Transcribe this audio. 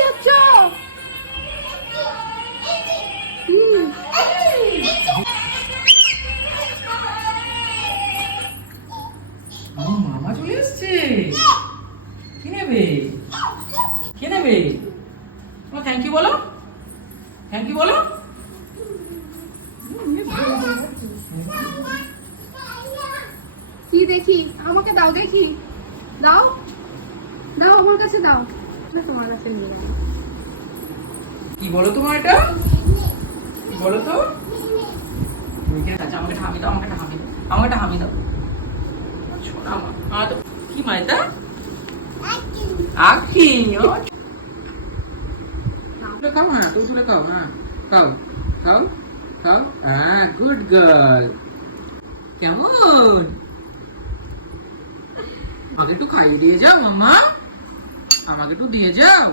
যাচ্ছ? আমার মামা চলে এসছে। কি নেবে? কি নেবে? থ্যাংক ইউ বলো, থ্যাংক ইউ বলো। কি দেখি? আমাকে দাও, দেখি। দাও দাও, আমার কাছে দাও। না, তোমার কাছে নিয়ে যাও। কি বলো তোমার এটা? কি বলো তো? আমাকে হামি দাও, আমাকে হামি দাও, আমাকে হামি দাও। শোনা মা তো কি মা এটা? আখি। খাও, হ্যাঁ তো তুলে খাও, হ্যাঁ খাও খাও খাও। হ্যাঁ, গুড গার্ল। কেমন? আমাকে একটু খাইয়ে দিয়ে যাও মাম্মা, আমাকে একটু দিয়ে যাও।